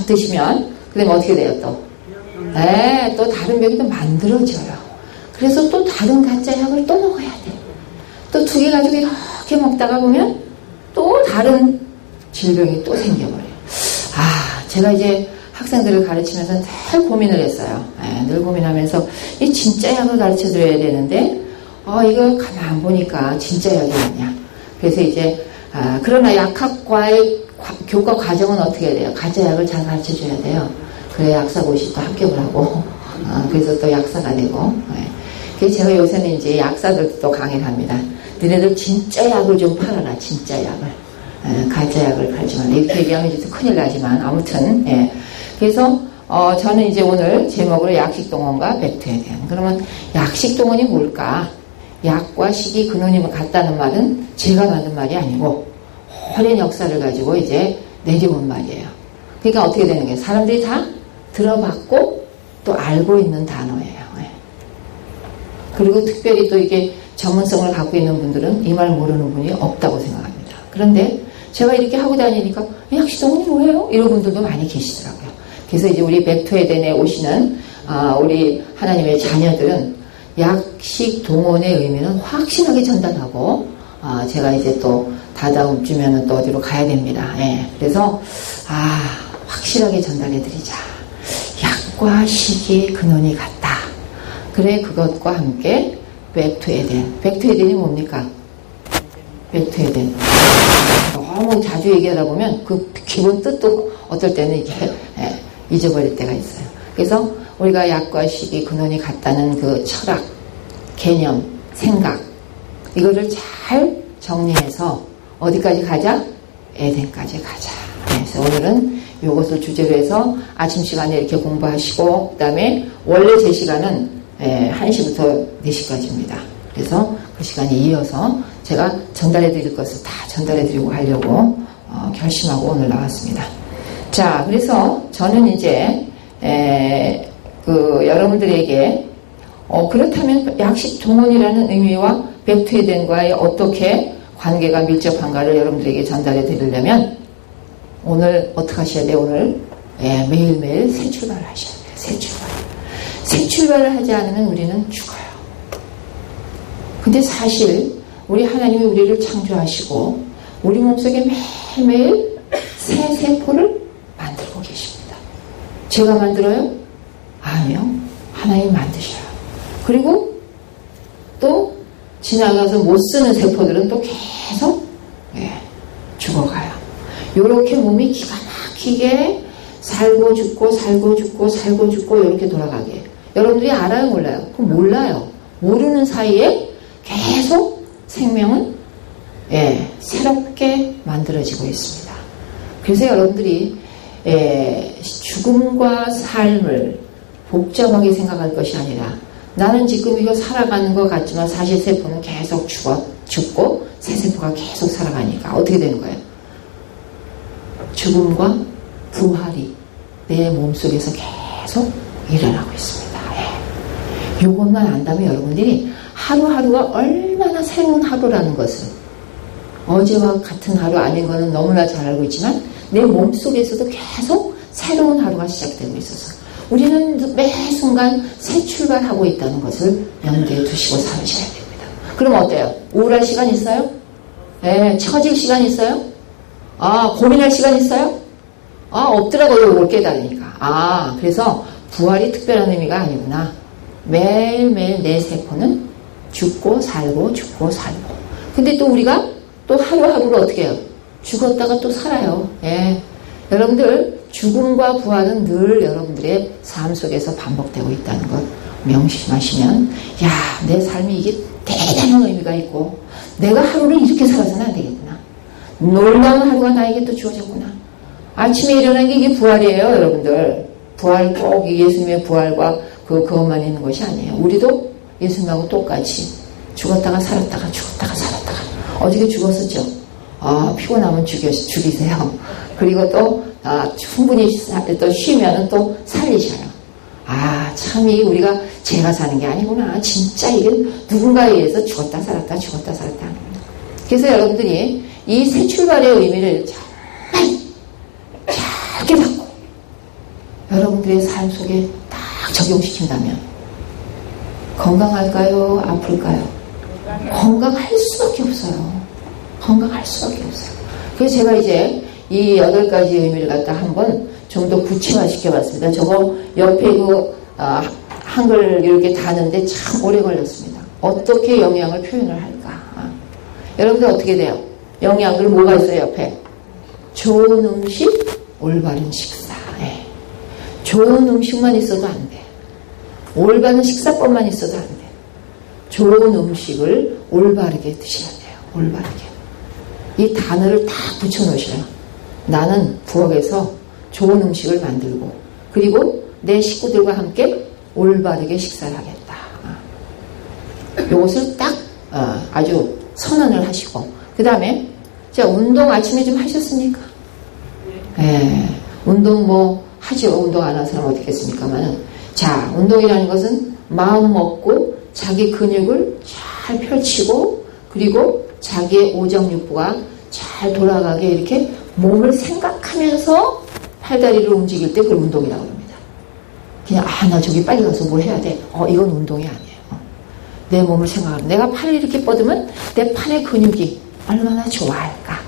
드시면 그다음에 어떻게 돼요 또? 네, 또 다른 병이 또 만들어져요. 그래서 또 다른 가짜 약을 또 먹어야 돼. 또 2개 가지고 이렇게 먹다가 보면 또 다른 질병이 또 생겨버려요. 제가 이제 학생들을 가르치면서 늘 고민을 했어요. 늘 고민하면서 이 진짜 약을 가르쳐드려야 되는데 이거 가만 보니까 진짜 약이 아니야. 그래서 이제 그러나 약학과의 교과 과정은 어떻게 해야 돼요? 가짜 약을 잘 가르쳐줘야 돼요. 그래야 약사고시 또 합격을 하고 그래서 또 약사가 되고. 그래서 제가 요새는 이제 약사들도 또 강의를 합니다. 너네들 진짜 약을 좀 팔아라. 진짜 약을. 가짜 약을 팔지 말라. 이렇게 얘기하면 이제 큰일 나지만 아무튼 그래서 저는 이제 오늘 제목으로 약식동원과 백투에 대한. 그러면 약식동원이 뭘까? 약과 식이 근원이 같다는 말은 제가 만든 말이 아니고 오랜 역사를 가지고 이제 내려온 말이에요. 그러니까 어떻게 되는 거예요? 사람들이 다 들어봤고 또 알고 있는 단어예요. 그리고 특별히 또 이게 전문성을 갖고 있는 분들은 이 말 모르는 분이 없다고 생각합니다. 그런데 제가 이렇게 하고 다니니까 약식동원이 뭐예요? 이런 분들도 많이 계시더라고요. 그래서 이제 우리 백투에덴에 오시는 우리 하나님의 자녀들은 약식동원의 의미는 확실하게 전달하고 제가 이제 또 다다음 주면은 또 어디로 가야 됩니다. 그래서 확실하게 전달해드리자. 약과 식이 근원이 같다. 그래 그것과 함께 백투에덴. 백투에덴이 뭡니까? 백투에덴. 너무 자주 얘기하다 보면 그 기본 뜻도 어떨 때는 이게 잊어버릴 때가 있어요. 그래서 우리가 약과 식이 근원이 같다는 그 철학, 개념, 생각 이거를 잘 정리해서 어디까지 가자? 에덴까지 가자. 그래서 오늘은 이것을 주제로 해서 아침 시간에 이렇게 공부하시고 그 다음에 원래 제 시간은 1시부터 4시까지입니다. 그래서 그 시간에 이어서 제가 전달해 드릴 것을 다 전달해 드리고 하려고 결심하고 오늘 나왔습니다. 자, 그래서 저는 이제 여러분들에게 그렇다면 약식동원이라는 의미와 백투에덴과의 어떻게 관계가 밀접한가를 여러분들에게 전달해 드리려면 오늘 어떻게 하셔야 돼요? 오늘 매일매일 새 출발을 하셔야 돼요. 새 출발. 새 출발을 하지 않으면 우리는 죽어요. 근데 사실 우리 하나님이 우리를 창조하시고 우리 몸속에 매일매일 새 세포를 만들고 계십니다. 제가 만들어요? 아니요. 하나님 만드셔요. 그리고 또 지나가서 못 쓰는 세포들은 또 계속 죽어가요. 요렇게 몸이 기가 막히게 살고 죽고 살고 죽고 살고 죽고 이렇게 돌아가게. 여러분들이 알아요? 몰라요? 그럼 몰라요. 모르는 사이에 계속 생명은 새롭게 만들어지고 있습니다. 그래서 여러분들이 죽음과 삶을 복잡하게 생각할 것이 아니라 나는 지금 이거 살아가는 것 같지만 사실 세포는 계속 죽고 새 세포가 계속 살아가니까 어떻게 되는 거예요? 죽음과 부활이 내 몸속에서 계속 일어나고 있습니다. 이것만 안다면 여러분들이 하루하루가 얼마나 새로운 하루라는 것을 어제와 같은 하루 아닌 것은 너무나 잘 알고 있지만 내 몸속에서도 계속 새로운 하루가 시작되고 있어서 우리는 매 순간 새 출발하고 있다는 것을 염두에 두시고 살으셔야 됩니다. 그럼 어때요? 우울할 시간 있어요? 처질 시간 있어요? 고민할 시간 있어요? 없더라고요. 올 깨달으니까. 그래서 부활이 특별한 의미가 아니구나. 매일매일 내 세포는 죽고 살고 죽고 살고. 근데 또 우리가 또 하루하루를 어떻게 해요? 죽었다가 또 살아요. 여러분들 죽음과 부활은 늘 여러분들의 삶 속에서 반복되고 있다는 것 명심하시면 내 삶이 이게 대단한 의미가 있고 내가 하루를 이렇게 살아서는 안 되겠구나. 놀라운 하루가 나에게 또 주어졌구나. 아침에 일어난 게 이게 부활이에요. 여러분들 부활 꼭 예수님의 부활과 그것만 있는 것이 아니에요. 우리도 예수님하고 똑같이 죽었다가 살았다가 죽었다가 살았다가 어저께 죽었었죠. 피곤하면 죽이세요. 그리고 또 충분히 또 쉬면은 또 살리셔요. 참이 우리가 제가 사는 게 아니구나. 진짜 이게 누군가에 의해서 죽었다 살았다 죽었다 살았다 하는 겁니다. 그래서 여러분들이 이 새 출발의 의미를 잘 깨닫고 여러분들의 삶 속에 딱 적용시킨다면 건강할까요? 아플까요? 건강할 수밖에 없어요. 건강할 수밖에 없어요. 그래서 제가 이제 이 8가지 의미를 갖다 한번 좀 더 구체화시켜 봤습니다. 저거 옆에 한글 이렇게 다는데 참 오래 걸렸습니다. 어떻게 영양을 표현을 할까? 여러분들 어떻게 돼요? 영양들 뭐가 있어요, 옆에? 좋은 음식, 올바른 식사. 예. 좋은 음식만 있어도 안 돼. 올바른 식사법만 있어도 안 돼. 좋은 음식을 올바르게 드셔야 돼요. 올바르게. 이 단어를 딱 붙여놓으셔요. 나는 부엌에서 좋은 음식을 만들고 그리고 내 식구들과 함께 올바르게 식사를 하겠다. 이것을 딱 아주 선언을 하시고 그 다음에 자 운동 아침에 좀 하셨습니까? 네. 운동 뭐 하죠. 운동 안 하는 사람 어떻게 했습니까만은 자 운동이라는 것은 마음 먹고 자기 근육을 잘 펼치고 그리고 자기의 오정육부가 잘 돌아가게 이렇게 몸을 생각하면서 팔다리를 움직일 때 그걸 운동이라고 합니다. 그냥 나 저기 빨리 가서 뭘 해야 돼. 이건 운동이 아니에요. 내 몸을 생각하면 내가 팔을 이렇게 뻗으면 내 팔의 근육이 얼마나 좋아할까.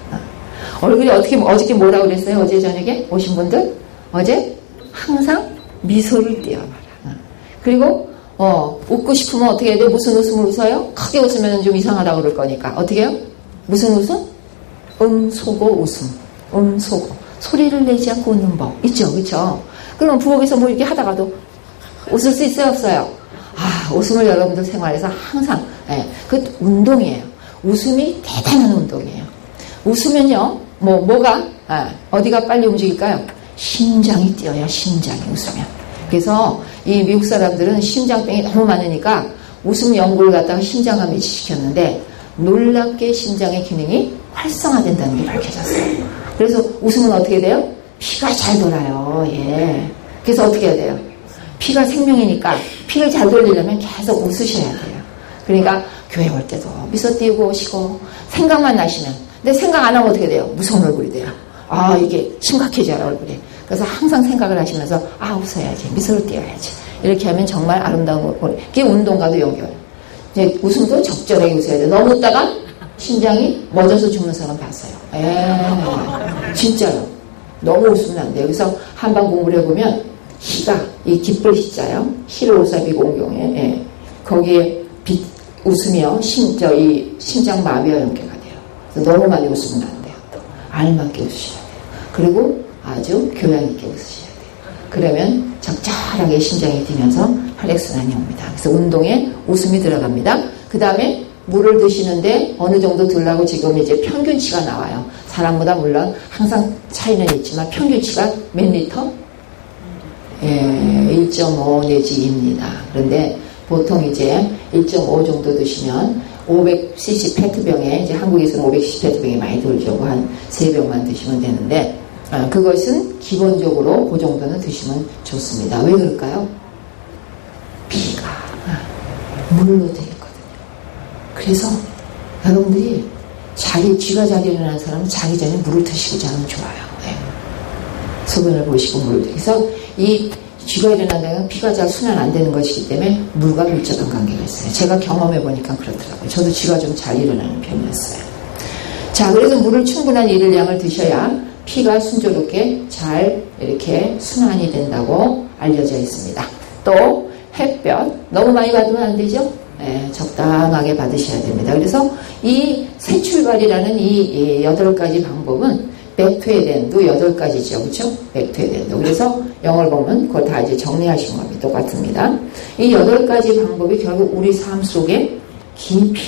얼굴이 어저께 뭐라고 그랬어요? 어제 저녁에 오신 분들? 어제 항상 미소를 띄어봐라. 그리고 웃고 싶으면 어떻게 해야 돼? 무슨 웃음을 웃어요? 크게 웃으면 좀 이상하다고 그럴 거니까 어떻게 해요? 무슨 웃음? 소고 웃음. 소고 소리를 내지 않고 웃는 법 있죠, 그렇죠? 그러면 부엌에서 뭐 이렇게 하다가도 웃을 수 있어요, 없어요? 웃음을 여러분들 생활에서 항상 그 운동이에요. 웃음이 대단한 운동이에요. 웃으면요, 뭐가 어디가 빨리 움직일까요? 심장이 뛰어요, 심장이 웃으면. 그래서 이 미국 사람들은 심장병이 너무 많으니까 웃음 연구를 갖다가 심장과 매치시켰는데 놀랍게 심장의 기능이 활성화된다는 게 밝혀졌어요. 그래서 웃으면 어떻게 돼요? 피가 잘 돌아요. 예. 그래서 어떻게 해야 돼요? 피가 생명이니까 피를 잘 돌리려면 계속 웃으셔야 돼요. 그러니까 교회 올 때도 미소 띄우고 오시고 생각만 나시면 근데 생각 안 하면 어떻게 돼요? 무서운 얼굴이 돼요. 이게 심각해져요, 얼굴이. 그래서 항상 생각을 하시면서 웃어야지. 미소를 띄워야지. 이렇게 하면 정말 아름다운 얼굴. 그게 운동과도 연결. 이제 웃음도 적절하게 웃어야 돼요. 너무 웃다가 심장이 멎어서 죽는 사람 봤어요. 진짜요. 너무 웃으면 안 돼요. 그래서 한방 공부를 해보면 희가 이 기쁠 희자요. 희를 오사비고 옹경에 거기에 웃으며 심장 마비와 연계가 돼요. 그래서 너무 많이 웃으면 안 돼요. 또 알맞게 웃으셔야 돼요. 그리고 아주 교양 있게 웃으셔야 돼요. 그러면 적절하게 심장이 뛰면서 혈액순환이 옵니다. 그래서 운동에 웃음이 들어갑니다. 그 다음에 물을 드시는데 어느 정도 들라고 지금 이제 평균치가 나와요. 사람마다 물론 항상 차이는 있지만 평균치가 몇 리터? 1.5 내지 2입니다. 그런데 보통 이제 1.5 정도 드시면 500cc 페트병에 이제 한국에서는 500cc 페트병이 많이 들죠. 한 3병만 드시면 되는데 그것은 기본적으로 그 정도는 드시면 좋습니다. 왜 그럴까요? 피가 물로 되어 있거든요. 그래서 여러분들이 쥐가 잘 일어나는 사람은 자기 전에 물을 드시고 자면 좋아요. 소변을 보시고 물을 드셔서 이 쥐가 일어난다면 피가 잘 순환 안 되는 것이기 때문에 물과 밀접한 관계가 있어요. 제가 경험해 보니까 그렇더라고요. 저도 쥐가 좀 잘 일어나는 편이었어요. 자, 그래서 물을 충분한 일일량을 드셔야 피가 순조롭게 잘 이렇게 순환이 된다고 알려져 있습니다. 또 햇볕 너무 많이 받으면 안 되죠? 적당하게 받으셔야 됩니다. 그래서 이 새 출발이라는 이 8가지 방법은 백투에덴도 8가지죠. 그렇죠? 백투에덴도. 그래서 영어를 보면 그거 다 이제 정리하신 겁니다. 똑같습니다. 이 8가지 방법이 결국 우리 삶 속에 깊이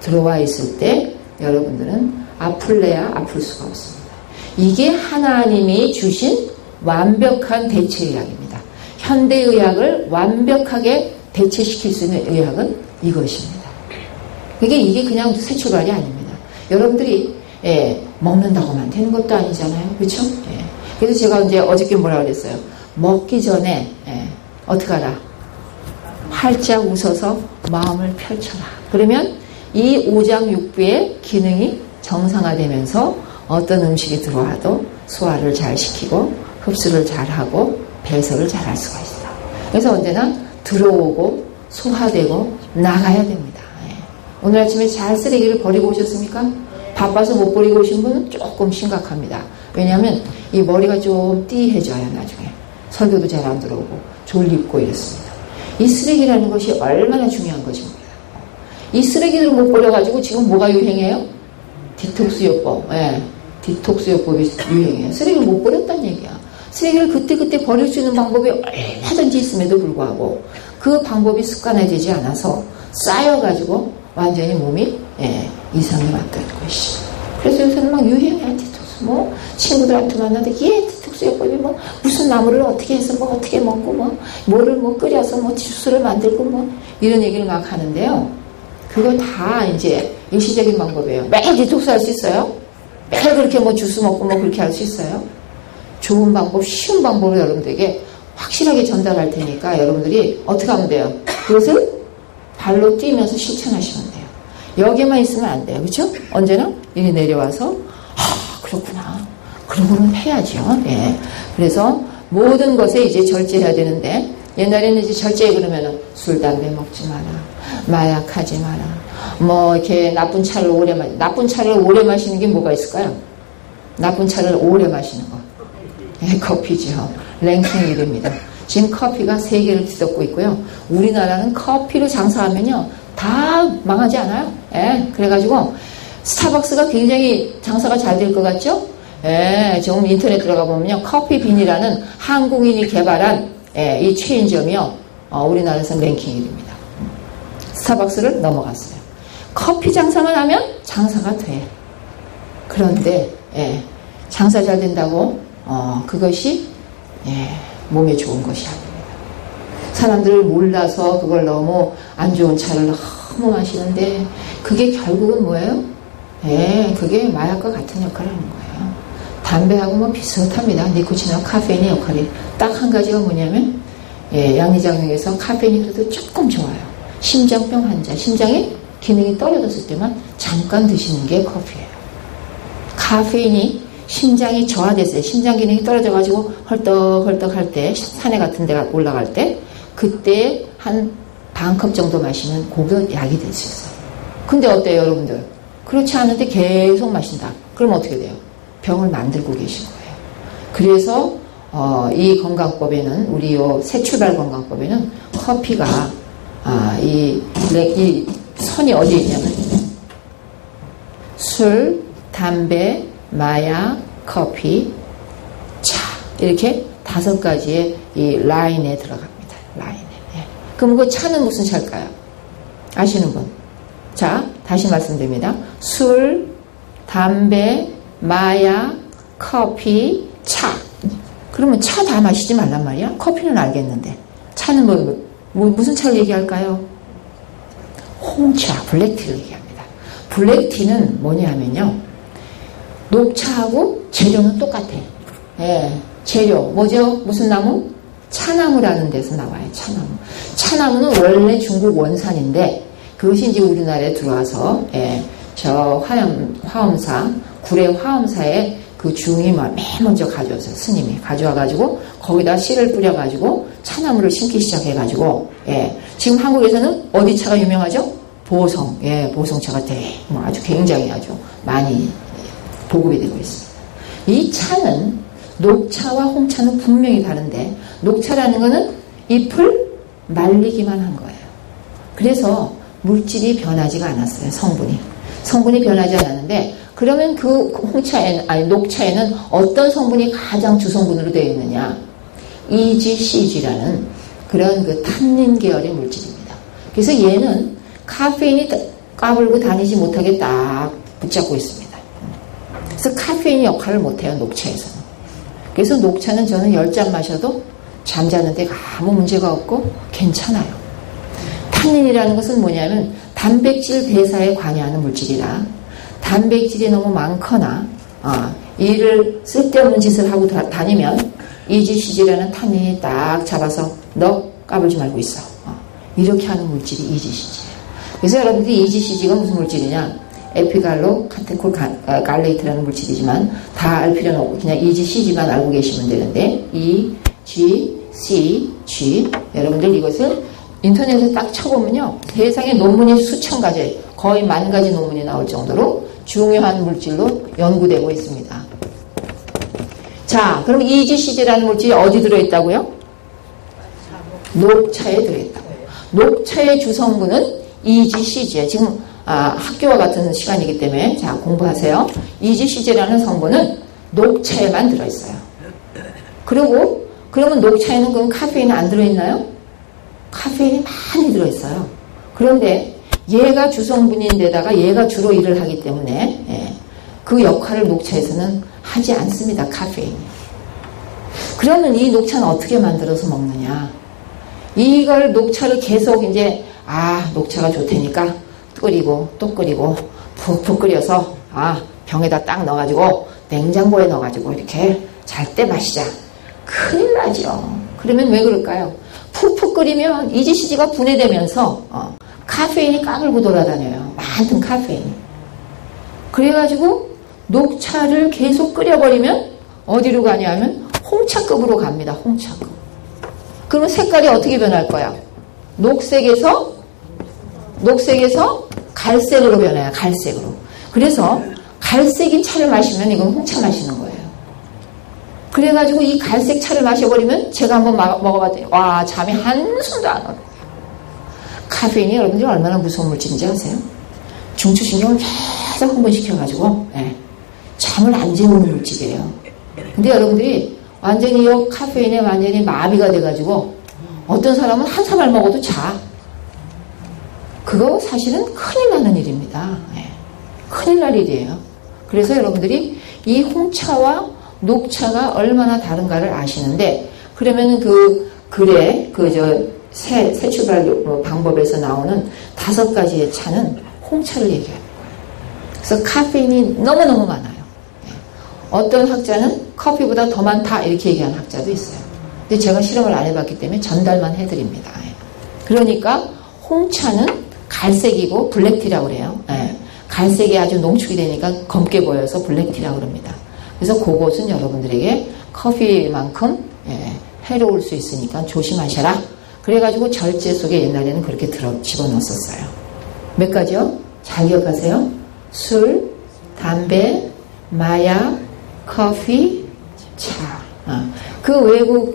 들어와 있을 때 여러분들은 아플래야 아플 수가 없습니다. 이게 하나님이 주신 완벽한 대체의학입니다. 현대의학을 완벽하게 대체시킬 수 있는 의학은 이것입니다. 이게 그냥 새 출발이 아닙니다. 여러분들이 먹는다고만 되는 것도 아니잖아요. 그렇죠? 그래서 제가 이제 어저께 뭐라 그랬어요? 먹기 전에 어떻게 하라? 활짝 웃어서 마음을 펼쳐라. 그러면 이 오장육부의 기능이 정상화되면서 어떤 음식이 들어와도 소화를 잘 시키고 흡수를 잘 하고 배설을 잘할 수가 있어. 그래서 언제나 들어오고 소화되고 나가야 됩니다. 오늘 아침에 잘 쓰레기를 버리고 오셨습니까? 바빠서 못 버리고 오신 분은 조금 심각합니다. 왜냐하면 이 머리가 좀 띠해져요. 나중에 설교도 잘 안 들어오고 졸립고 이렇습니다. 이 쓰레기라는 것이 얼마나 중요한 것입니다. 이 쓰레기를 못 버려가지고 지금 뭐가 유행해요? 디톡스요법. 디톡스요법이 유행해요. 쓰레기를 못 버렸다는 얘기야. 쓰레기를 그때그때 버릴 수 있는 방법이 얼마든지 있음에도 불구하고 그 방법이 습관화되지 않아서 쌓여가지고 완전히 몸이 이상이 왔다는 것이. 그래서 요새는 막 유행해. 디톡스. 뭐 친구들한테 만나도 디톡스요법이 뭐 무슨 나무를 어떻게 해서 뭐 어떻게 먹고 뭐 뭐를 뭐 끓여서 뭐 주스를 만들고 뭐 이런 얘기를 막 하는데요. 그거 다 이제 일시적인 방법이에요. 매일 디톡스 할 수 있어요? 매일 그렇게 뭐 주스 먹고 뭐 그렇게 할 수 있어요? 좋은 방법, 쉬운 방법을 여러분들에게 확실하게 전달할 테니까 여러분들이 어떻게 하면 돼요? 그것을 발로 뛰면서 실천하시면 돼요. 여기에만 있으면 안 돼요. 그렇죠? 언제나 이리 내려와서 그렇구나. 그러고는 해야죠. 예. 그래서 모든 것에 이제 절제해야 되는데 옛날에는 이제 절제 그러면은 술, 담배 먹지 마라. 마약하지 마라. 뭐 이렇게 나쁜 차를 오래 마시는 게 뭐가 있을까요? 나쁜 차를 오래 마시는 거. 커피죠. 랭킹 1위입니다. 지금 커피가 세계를 뒤덮고 있고요. 우리나라는 커피로 장사하면요. 다 망하지 않아요? 그래가지고 스타벅스가 굉장히 장사가 잘 될 것 같죠? 지금 인터넷 들어가 보면요. 커피빈이라는 한국인이 개발한 이 체인점이요. 우리나라에서 랭킹 1위입니다. 스타벅스를 넘어갔어요. 커피 장사만 하면 장사가 돼. 그런데 장사 잘 된다고 그것이 몸에 좋은 것이 아닙니다. 사람들을 몰라서 그걸 너무 안 좋은 차를 너무 마시는데 그게 결국은 뭐예요? 그게 마약과 같은 역할을 하는 거예요. 담배하고 뭐 비슷합니다. 니코틴하고 카페인의 역할이 딱 한 가지가 뭐냐면 양리장용에서 카페인이 그래도 조금 좋아요. 심장병 환자, 심장의 기능이 떨어졌을 때만 잠깐 드시는 게 커피예요. 카페인이 심장이 저하됐어요. 심장 기능이 떨어져가지고 헐떡헐떡 할 때, 산에 같은 데 올라갈 때, 그때 한 반컵 정도 마시면 그거 약이 될 수 있어요. 근데 어때요, 여러분들? 그렇지 않은데 계속 마신다. 그럼 어떻게 돼요? 병을 만들고 계신 거예요. 그래서 이 건강법에는, 우리 요 새출발 건강법에는 커피가 이 선이 어디에 있냐면 술, 담배, 마약, 커피, 차 이렇게 5가지의 이 라인에 들어갑니다. 라인에. 그럼 그 차는 무슨 차일까요? 아시는 분? 자, 다시 말씀드립니다. 술, 담배, 마약, 커피, 차. 그러면 차 다 마시지 말란 말이야? 커피는 알겠는데 차는 무슨 차를 얘기할까요? 홍차, 블랙티를 얘기합니다. 블랙티는 뭐냐면요. 녹차하고 재료는 똑같아. 재료. 뭐죠? 무슨 나무? 차나무라는 데서 나와요. 차나무. 차나무는 원래 중국 원산인데 그것이 이제 우리나라에 들어와서 저 화엄사, 구례 화엄사에 그 중이 맨 먼저 가져왔어요. 스님이 가져와가지고 거기다 씨를 뿌려가지고 차나무를 심기 시작해가지고 지금 한국에서는 어디 차가 유명하죠? 보성. 보성차가 아주 굉장히 아주 많이 보급이 되고 있습니다. 이 차는 녹차와 홍차는 분명히 다른데 녹차라는 거는 잎을 말리기만 한 거예요. 그래서 물질이 변하지가 않았어요. 성분이 변하지 않았는데 그러면 그 녹차에는 어떤 성분이 가장 주성분으로 되어 있느냐? EGCG라는 그런 그 탄닌 계열의 물질입니다. 그래서 얘는 카페인이 까불고 다니지 못하게 딱 붙잡고 있습니다. 그래서 카페인이 역할을 못해요. 녹차에서는. 그래서 녹차는 저는 10잔 마셔도 잠자는데 아무 문제가 없고 괜찮아요. 탄닌이라는 것은 뭐냐면 단백질 배사에 관여하는 물질이라 단백질이 너무 많거나 이를 쓸데없는 짓을 하고 다니면 EGCG라는 탄닌이 딱 잡아서 너 까불지 말고 있어. 이렇게 하는 물질이 EGCG예요. 그래서 여러분들이 EGCG가 무슨 물질이냐? 에피갈로 카테콜 갈레이트라는 물질이지만 다 알 필요는 없고 그냥 EGCG만 알고 계시면 되는데 이 G, C, G. 여러분들 이것을 인터넷에 딱 쳐보면요. 세상에 논문이 수천 가지, 거의 10,000가지 논문이 나올 정도로 중요한 물질로 연구되고 있습니다. 자, 그럼 EGCG라는 물질이 어디 들어있다고요? 녹차에 들어있다고요. 녹차의 주성분은 EGCG예요. 지금 학교와 같은 시간이기 때문에 자 공부하세요. EGCG라는 성분은 녹차에만 들어있어요. 그리고 그러면 녹차에는 그럼 카페인이 안 들어있나요? 카페인이 많이 들어있어요. 그런데 얘가 주성분인데다가 얘가 주로 일을 하기 때문에 그 역할을 녹차에서는 하지 않습니다. 카페인이. 그러면 이 녹차는 어떻게 만들어서 먹느냐? 이걸 녹차를 계속 이제 녹차가 좋다니까 끓이고 또 끓이고 푹푹 끓여서 병에다 딱 넣어가지고 냉장고에 넣어가지고 이렇게 잘 때 마시자. 큰일 나죠. 그러면 왜 그럴까요? 푹푹 끓이면 EGCG가 분해되면서 카페인이 까불고 돌아다녀요. 많은 카페인이. 그래가지고 녹차를 계속 끓여버리면 어디로 가냐면 홍차급으로 갑니다. 홍차급. 그러면 색깔이 어떻게 변할 거야? 녹색에서 갈색으로 변해요. 갈색으로. 그래서 갈색인 차를 마시면 이건 홍차 마시는 거예요. 그래가지고 이 갈색 차를 마셔버리면 제가 한번 먹어봤더니 와 잠이 한숨도 안 와요. 카페인이 여러분들이 얼마나 무서운 물질인지 아세요? 중추신경을 계속 흥분시켜가지고 잠을 안 재우는 물질이에요. 근데 여러분들이 완전히 이 카페인에 완전히 마비가 돼가지고 어떤 사람은 한 사발 먹어도 자. 그거 사실은 큰일 나는 일입니다. 큰일 날 일이에요. 그래서 여러분들이 이 홍차와 녹차가 얼마나 다른가를 아시는데 그러면은 새 출발 방법에서 나오는 5가지의 차는 홍차를 얘기하는 거예요. 그래서 카페인이 너무너무 많아요. 어떤 학자는 커피보다 더 많다 이렇게 얘기하는 학자도 있어요. 근데 제가 실험을 안 해봤기 때문에 전달만 해드립니다. 그러니까 홍차는 갈색이고 블랙티라고 그래요. 갈색이 아주 농축이 되니까 검게 보여서 블랙티라고 그럽니다. 그래서 그것은 여러분들에게 커피만큼 해로울 수 있으니까 조심하셔라. 그래가지고 절제 속에 옛날에는 그렇게 집어넣었었어요. 몇 가지요? 잘 기억하세요. 술, 담배, 마약, 커피, 차. 그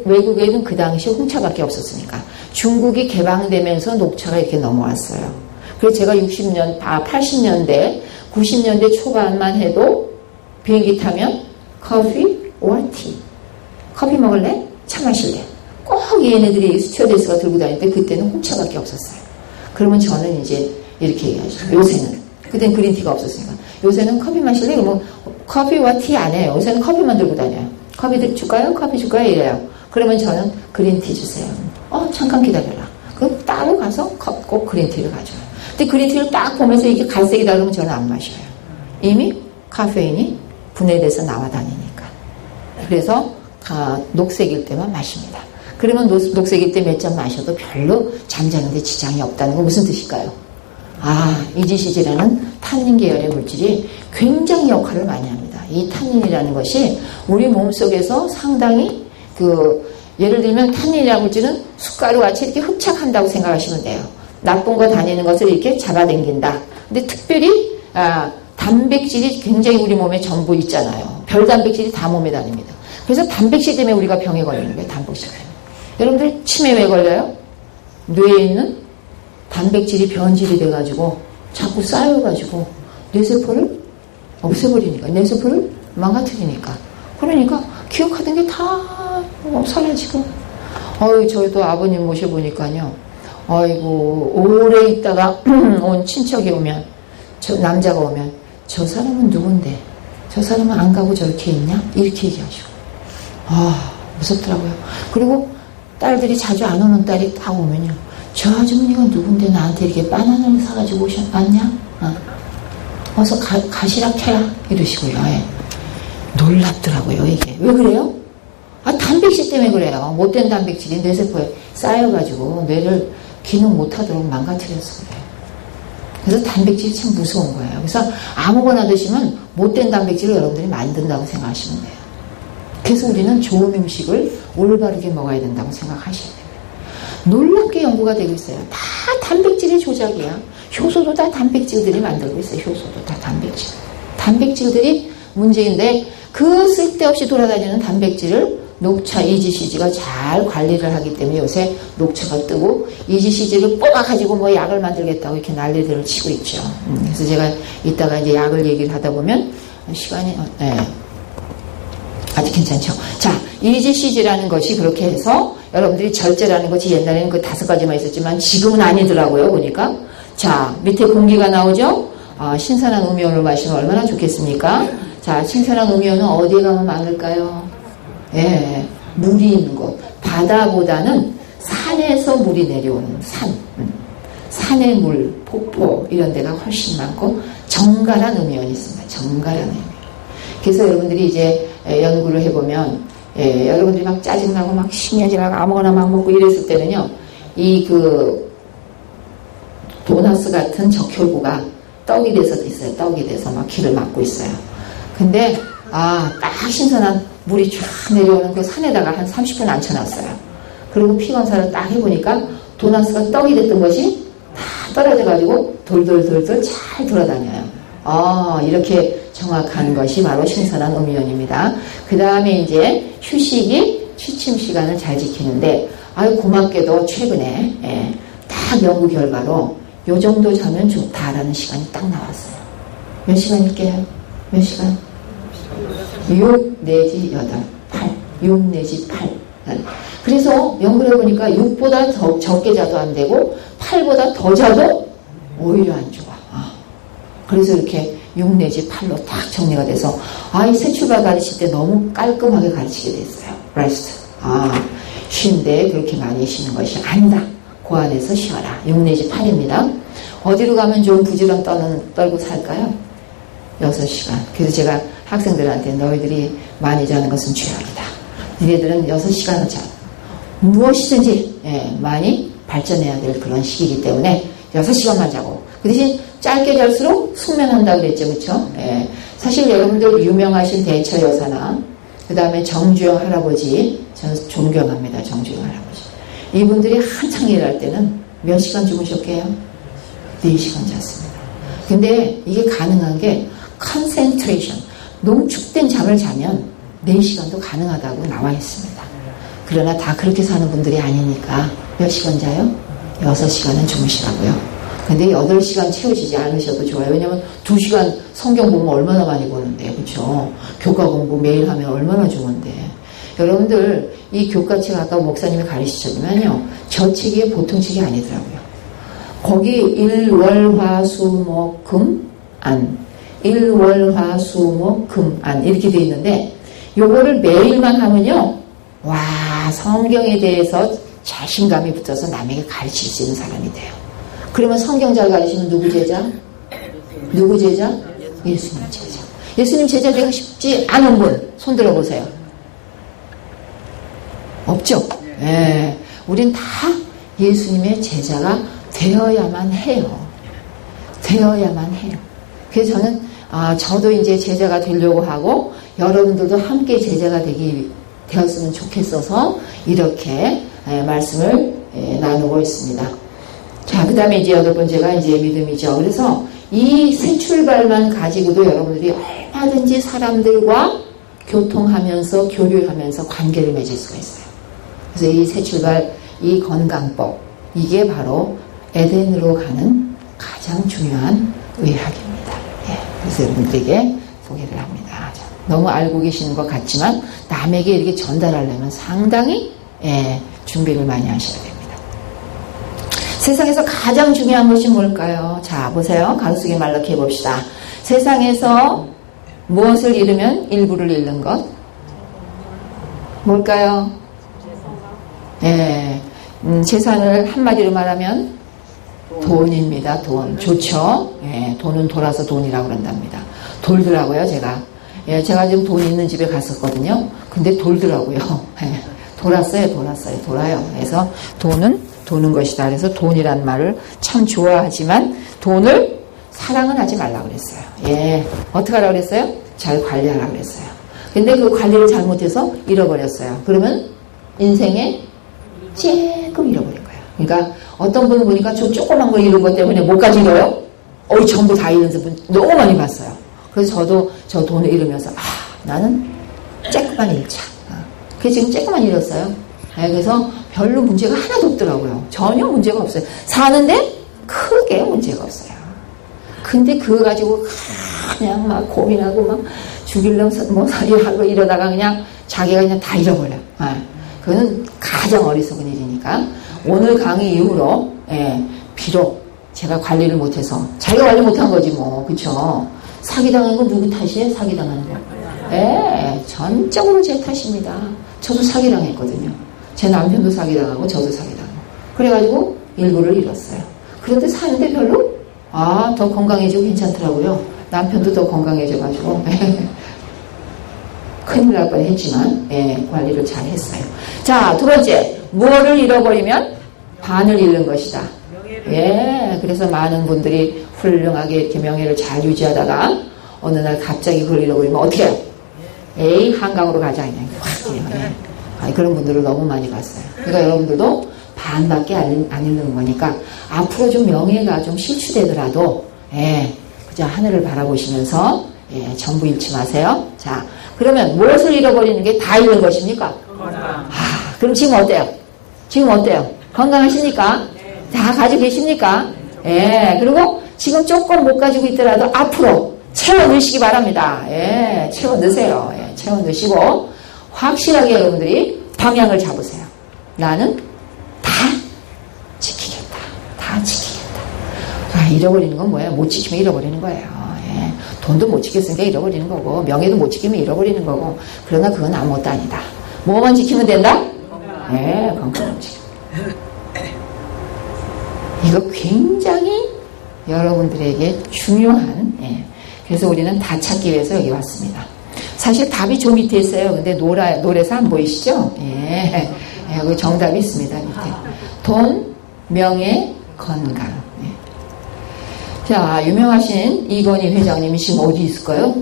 외국에는 그 당시 홍차밖에 없었으니까. 중국이 개방되면서 녹차가 이렇게 넘어왔어요. 그래서 제가 80년대, 90년대 초반만 해도 비행기 타면 커피 or tea. 커피 먹을래? 차 마실래? 꼭 얘네들이 스튜어디스가 들고 다닐 때 그때는 홍차밖에 없었어요. 그러면 저는 이제 이렇게 얘기하죠. 요새는. 그때는 그린티가 없었으니까. 요새는 커피 마실래? 그러면 커피와 티 안 해요. 요새는 커피만 들고 다녀요. 커피 줄까요? 커피 줄까요? 이래요. 그러면 저는 그린티 주세요. 잠깐 기다려라. 그럼 따로 가서 꼭 그린티를 가져요. 근데 그린티를 딱 보면서 이게 갈색이다 그러면 저는 안 마셔요. 이미 카페인이 분해돼서 나와 다니니까. 그래서 녹색일 때만 마십니다. 그러면 녹색일 때 몇 잔 마셔도 별로 잠자는데 지장이 없다는 건 무슨 뜻일까요? EGCG라는 탄닌 계열의 물질이 굉장히 역할을 많이 합니다. 이 탄닌이라는 것이 우리 몸속에서 상당히 예를 들면 탄닌이라는 물질은 숟가루 같이 이렇게 흡착한다고 생각하시면 돼요. 나쁜 거 다니는 것을 이렇게 잡아당긴다. 근데 특별히 단백질이 굉장히 우리 몸에 전부 있잖아요. 별 단백질이 다 몸에 다닙니다. 그래서 단백질 때문에 우리가 병에 걸리는 거예요. 단백질 때문에. 여러분들 치매 왜 걸려요? 뇌에 있는 단백질이 변질이 돼가지고 자꾸 쌓여가지고 뇌세포를 없애버리니까 뇌세포를 망가뜨리니까 그러니까 기억하던 게 다 사라지고 저희도 아버님 모셔보니까요 아이고 오래 있다가 온 친척이 오면 남자가 오면 저 사람은 누군데 저 사람은 안 가고 저렇게 있냐 이렇게 얘기하시고 무섭더라고요. 그리고 딸들이 자주 안 오는 딸이 딱 오면요 저 아주머니가 누군데 나한테 이렇게 바나나를 사가지고 왔냐? 어서 가시라 캐라 이러시고요. 놀랍더라고요 이게. 왜 그래요? 단백질 때문에 그래요. 못된 단백질이 뇌세포에 쌓여가지고 뇌를 기능 못하도록 망가뜨려서 그래요. 그래서 단백질이 참 무서운 거예요. 그래서 아무거나 드시면 못된 단백질을 여러분들이 만든다고 생각하시면 돼요. 그래서 우리는 좋은 음식을 올바르게 먹어야 된다고 생각하셔야 돼요. 놀랍게 연구가 되고 있어요. 다 단백질의 조작이야. 효소도 다 단백질들이 만들고 있어요. 효소도 다 단백질. 단백질들이 문제인데 그 쓸데없이 돌아다니는 단백질을 녹차 EGCG가 잘 관리를 하기 때문에 요새 녹차가 뜨고 EGCG를 뽑아가지고 뭐 약을 만들겠다고 이렇게 난리들을 치고 있죠. 그래서 제가 이따가 이제 약을 얘기를 하다 보면 시간이 아주 괜찮죠. 자, EGCG라는 것이 그렇게 해서 여러분들이 절제라는 것이 옛날에는 그 5가지만 있었지만 지금은 아니더라고요. 보니까. 자, 밑에 공기가 나오죠. 신선한 음이온을 마시면 얼마나 좋겠습니까? 자, 신선한 음이온은 어디에 가면 많을까요? 예, 물이 있는 곳. 바다보다는 산에서 물이 내려오는 산. 산의 물, 폭포 이런 데가 훨씬 많고 정갈한 음이온이 있습니다. 정갈한 음이온. 그래서 여러분들이 이제 연구를 해보면 여러분들이 막 짜증나고 막 심해지고 아무거나 막 먹고 이랬을 때는요. 이 도나스 같은 적혈구가 떡이 돼서 있어요. 떡이 돼서 막 길을 막고 있어요. 근데 딱 신선한 물이 쫙 내려오는 그 산에다가 한 30분 앉혀놨어요. 그리고 피 검사를 딱 해보니까 도나스가 떡이 됐던 것이 다 떨어져가지고 돌돌돌돌 잘 돌아다녀요. 이렇게 정확한 것이 바로 신선한 음이온입니다. 그 다음에 이제 휴식이 취침 시간을 잘 지키는데 고맙게도 최근에 딱 연구 결과로 요 정도 자면 좋다라는 시간이 딱 나왔어요. 몇 시간일게요? 몇 시간? 6 내지 8. 6 내지 8. 그래서 연구를 해보니까 6보다 더 적게 자도 안 되고 8보다 더 자도 오히려 안 좋아. 그래서 이렇게 6 내지 8로 딱 정리가 돼서 이 새 출발 가르칠 때 너무 깔끔하게 가르치게 됐어요. 레스트. 쉰데 그렇게 많이 쉬는 것이 아니다. 그 안에서 쉬어라. 6 내지 8입니다. 어디로 가면 좀 부지런 떨고 살까요? 6시간. 그래서 제가 학생들한테 너희들이 많이 자는 것은 죄악이다. 너희들은 6시간을 자. 무엇이든지 많이 발전해야 될 그런 시기이기 때문에 6시간만 자고. 그 대신 짧게 잘수록 숙면한다고 그랬죠. 그렇죠? 사실 여러분들 유명하신 대처 여사나 그 다음에 정주영 할아버지 저는 존경합니다. 정주영 할아버지. 이분들이 한창 일할 때는 몇 시간 주무셨게요? 4시간 잤습니다. 근데 이게 가능한 게 컨센트레이션, 농축된 잠을 자면 4시간도 가능하다고 나와 있습니다. 그러나 다 그렇게 사는 분들이 아니니까 몇 시간 자요? 6시간은 주무시라고요. 근데 8시간 채우시지 않으셔도 좋아요. 왜냐면 2시간 성경 보면 얼마나 많이 보는데, 그렇죠? 교과 공부 매일 하면 얼마나 좋은데. 여러분들 이 교과책 아까 목사님이 가르치셨지만요, 저 책이 보통 책이 아니더라고요. 거기 일월화수목금 안, 일월화수목금 안 이렇게 돼 있는데 요거를 매일만 하면요, 와, 성경에 대해서 자신감이 붙어서 남에게 가르칠 수 있는 사람이 돼요. 그러면 성경 잘 가르치면 누구 제자? 누구 제자? 예수님 제자. 예수님 제자 되고 싶지 않은 분 손 들어보세요. 없죠? 예. 우린 다 예수님의 제자가 되어야만 해요. 되어야만 해요. 그래서 저는 저도 이제 제자가 되려고 하고 여러분들도 함께 제자가 되었으면 좋겠어서 이렇게 말씀을 나누고 있습니다. 자, 그 다음에 이제 8번째가 이제 믿음이죠. 그래서 이 새 출발만 가지고도 여러분들이 얼마든지 사람들과 교통하면서 교류하면서 관계를 맺을 수가 있어요. 그래서 이 새 출발, 이 건강법, 이게 바로 에덴으로 가는 가장 중요한 의학입니다. 그래서 여러분들에게 소개를 합니다. 너무 알고 계시는 것 같지만 남에게 이렇게 전달하려면 상당히 준비를 많이 하셔야 됩니다. 세상에서 가장 중요한 것이 뭘까요? 자, 보세요. 가로수기 말로 이렇게 해봅시다. 세상에서 무엇을 잃으면 일부를 잃는 것? 뭘까요? 재산을 한마디로 말하면 돈입니다. 돈. 좋죠? 돈은 돌아서 돈이라고 그런답니다. 돌더라고요, 제가. 제가 지금 돈 있는 집에 갔었거든요. 근데 돌더라고요. 돌아요. 그래서 돈은 도는 것이다. 그래서 돈이란 말을 참 좋아하지만 돈을 사랑은 하지 말라고 그랬어요. 어떻게 하라고 그랬어요? 잘 관리하라고 그랬어요. 근데 그 관리를 잘못해서 잃어버렸어요. 그러면 인생에 조금 잃어버린 거예요. 그러니까 어떤 분은 보니까 저 조그만 거 잃은 것 때문에 뭐까지 잃어요? 전부 다 잃은 분 너무 많이 봤어요. 그래서 저도 저 돈을 잃으면서 나는 조금만 잃자. 그래서 지금 조금만 잃었어요. 그래서 별로 문제가 하나도 없더라고요. 전혀 문제가 없어요. 사는데 크게 문제가 없어요. 근데 그거 가지고 그냥 막 고민하고 막 죽이려면 뭐 하고 이러다가 그냥 자기가 그냥 다 잃어버려. 그거는 가장 어리석은 일이니까 오늘 강의 이후로 비록 제가 관리를 못해서 자기가 관리 못한 거지 뭐 그쵸? 사기당한 건 누구 탓이에요? 사기당하는 거. 전적으로 제 탓입니다. 저도 사기당했거든요. 제 남편도 사기당하고 저도 사기당하고 그래가지고 일부를 잃었어요. 그런데 사는데 별로 더 건강해지고 괜찮더라고요. 남편도 더 건강해져가지고 큰일 날 뻔했지만 관리를 잘 했어요. 자, 두 번째, 무엇을 잃어버리면 반을 잃는 것이다. 그래서 많은 분들이 훌륭하게 이렇게 명예를 잘 유지하다가 어느 날 갑자기 그걸 잃어버리면 어떻게 해요? 한강으로 가자 그냥 확 그런 분들을 너무 많이 봤어요. 그러니까 여러분들도 반밖에 안 잃는 거니까 앞으로 좀 명예가 좀 실추되더라도 그저 하늘을 바라보시면서 전부 잃지 마세요. 자, 그러면 무엇을 잃어버리는 게 다 잃는 것입니까? 그럼 지금 어때요? 지금 어때요? 건강하십니까? 다 가지고 계십니까? 그리고 지금 조금 못 가지고 있더라도 앞으로 채워 넣으시기 바랍니다. 채워 넣으세요. 채워 넣으시고 확실하게 여러분들이 방향을 잡으세요. 나는 다 지키겠다. 다 지키겠다. 잃어버리는 건 뭐예요? 못 지키면 잃어버리는 거예요. 돈도 못 지켰으니까 잃어버리는 거고 명예도 못 지키면 잃어버리는 거고 그러나 그건 아무것도 아니다. 뭐만 지키면 된다? 건강만 지키면. 이거 굉장히 여러분들에게 중요한 그래서 우리는 다 찾기 위해서 여기 왔습니다. 사실 답이 저 밑에 있어요. 근데 노래서 안 보이시죠? 여기 정답이 있습니다. 밑에. 돈, 명예, 건강. 자, 유명하신 이건희 회장님이 지금 어디 있을까요?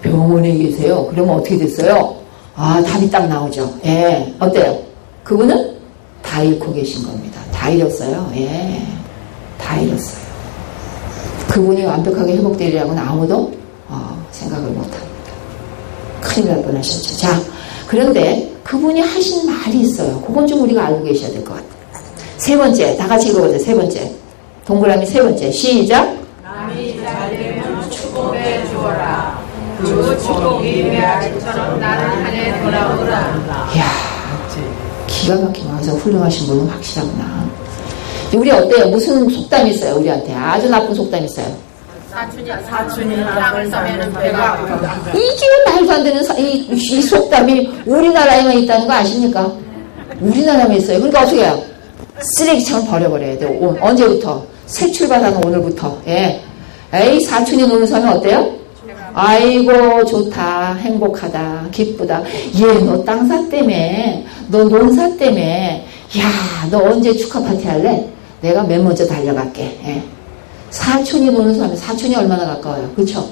병원에 계세요. 그러면 어떻게 됐어요? 답이 딱 나오죠. 어때요? 그분은 다 잃고 계신 겁니다. 다 잃었어요. 다 잃었어요. 그분이 완벽하게 회복되리라고는 아무도 생각을 못합니다. 큰일 날 뻔하셨죠. 자, 그런데 그분이 하신 말이 있어요. 그건 좀 우리가 알고 계셔야 될 것 같아요. 세 번째, 다 같이 읽어보세요. 세 번째. 동그라미 세 번째. 시작. 남이 잘되면 축복해 주어라. 그 축복이 메아리처럼 나를 향해 돌아오라. 이야, 기가 막히게 와서 훌륭하신 분은 확실하구나. 우리 어때요? 무슨 속담이 있어요? 우리한테 아주 나쁜 속담이 있어요. 사춘이 땅을 싸면 배가 아프다. 이게 말도 안 되는 이 속담이 우리나라에만 있다는 거 아십니까? 우리나라에만 있어요. 그러니까 어떻게 해요? 쓰레기처럼 버려버려야 돼요. 언제부터? 새 출발하는 오늘부터. 사춘이 노는 섬이 어때요? 아이고 좋다, 행복하다, 기쁘다. 너 땅사 때문에, 너 논사 때문에, 너 언제 축하 파티 할래? 내가 맨 먼저 달려갈게. 사촌이 노는 섬이 사촌이 얼마나 가까워요? 그렇죠?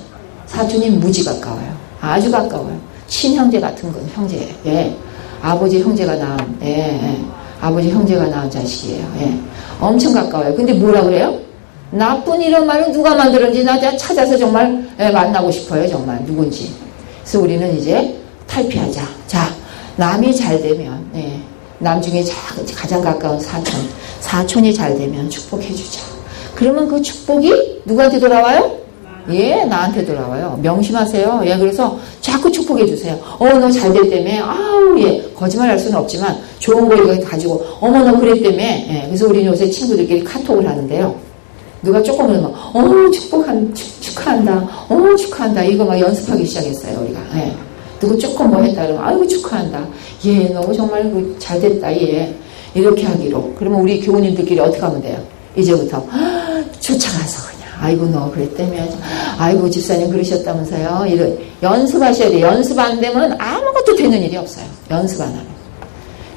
사촌이 무지 가까워요. 아주 가까워요. 친형제 같은 건 형제예요. 아버지 형제가 낳은 아버지 형제가 낳은 자식이에요. 엄청 가까워요. 근데 뭐라 그래요? 나쁜 이런 말은 누가 만들었는지 나 찾아서 정말 만나고 싶어요. 정말 누군지. 그래서 우리는 이제 탈피하자. 자, 남이 잘 되면 남 중에 가장 가까운 사촌이 잘 되면 축복해주자. 그러면 그 축복이 누구한테 돌아와요? 나한테 돌아와요. 명심하세요. 그래서 자꾸 축복해주세요. 너 잘 됐다며. 거짓말할 수는 없지만 좋은 거 이거 가지고 너 그랬다며. 그래서 우리는 요새 친구들끼리 카톡을 하는데요. 누가 조금 그러면 축하한다. 축하한다. 이거 막 연습하기 시작했어요. 우리가. 누구 조금 뭐 했다 그러면 아이고 축하한다. 너 정말 잘 됐다. 이렇게 하기로. 그러면 우리 교우님들끼리 어떻게 하면 돼요? 이제부터 쫓아가서 그냥 아이고 너 그랬다며. 아이고 집사님 그러셨다면서요. 이런 연습하셔야 돼요. 연습 안 되면 아무것도 되는 일이 없어요. 연습 안 하면.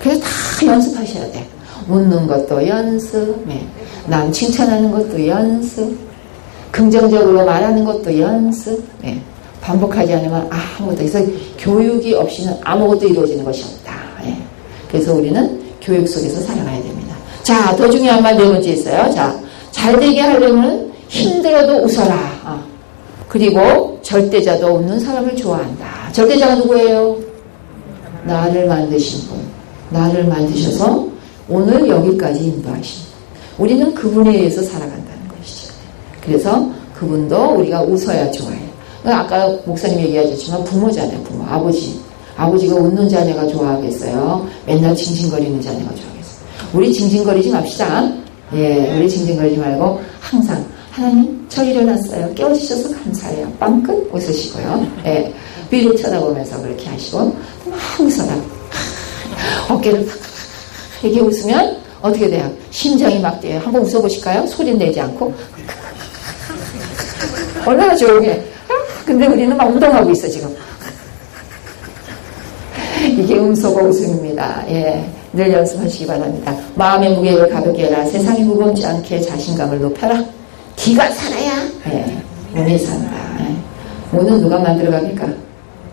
그래서 다 연습하셔야 돼요. 웃는 것도 연습, 남 칭찬하는 것도 연습, 긍정적으로 말하는 것도 연습, 반복하지 않으면 아무것도, 그래서 교육이 없이는 아무것도 이루어지는 것이 없다. 예. 그래서 우리는 교육 속에서 살아가야 됩니다. 자, 더 중요한 말 네 번째 있어요. 자, 잘되게 하려면 힘들어도 웃어라. 그리고 절대자도 웃는 사람을 좋아한다. 절대자가 누구예요? 나를 만드신 분. 나를 만드셔서 오늘 여기까지 인도하신 분. 우리는 그분에 의해서 살아간다는 것이죠. 그래서 그분도 우리가 웃어야 좋아해요. 아까 목사님 얘기하셨지만 부모잖아요. 부모. 아버지가 웃는 자녀가 좋아하겠어요? 맨날 징징거리는 자녀가 좋아하겠어요? 우리 징징거리지 맙시다. 예, 우리 징징거리지 말고 항상 하나님 저 일어났어요. 깨워주셔서 감사해요. 빵긋 웃으시고요. 예, 위를 쳐다보면서 그렇게 하시고 막 웃어라. 어깨를 이렇게 웃으면 어떻게 돼요? 심장이 막 뛰어요. 한번 웃어보실까요? 소리 내지 않고 얼마나 조용해. 근데 우리는 막 운동하고 있어 지금. 이게 음소거 웃음입니다. 예, 늘 연습하시기 바랍니다. 마음의 무게를 가볍게 해라. 세상이 무겁지 않게 자신감을 높여라. 기가 살아야 운이 산다. 예. 운은 누가 만들어갑니까?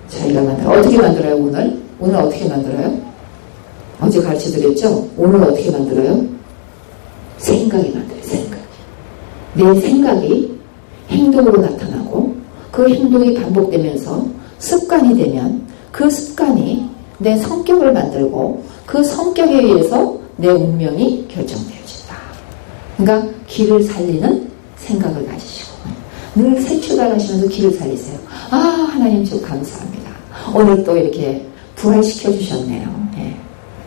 자기가 만들어. 어떻게 만들어요 운을? 운을 어떻게 만들어요? 어제 가르쳐드렸죠? 운을 어떻게 만들어요? 생각이 만들어요. 생각. 내 생각이 행동으로 나타나고 그 행동이 반복되면서 습관이 되면 그 습관이 내 성격을 만들고 그 성격에 의해서 내 운명이 결정되어진다. 그러니까 길을 살리는 생각을 가지시고 늘 새 출발하시면서 길을 살리세요. 아 하나님 좀 감사합니다. 오늘 또 이렇게 부활시켜 주셨네요. 예.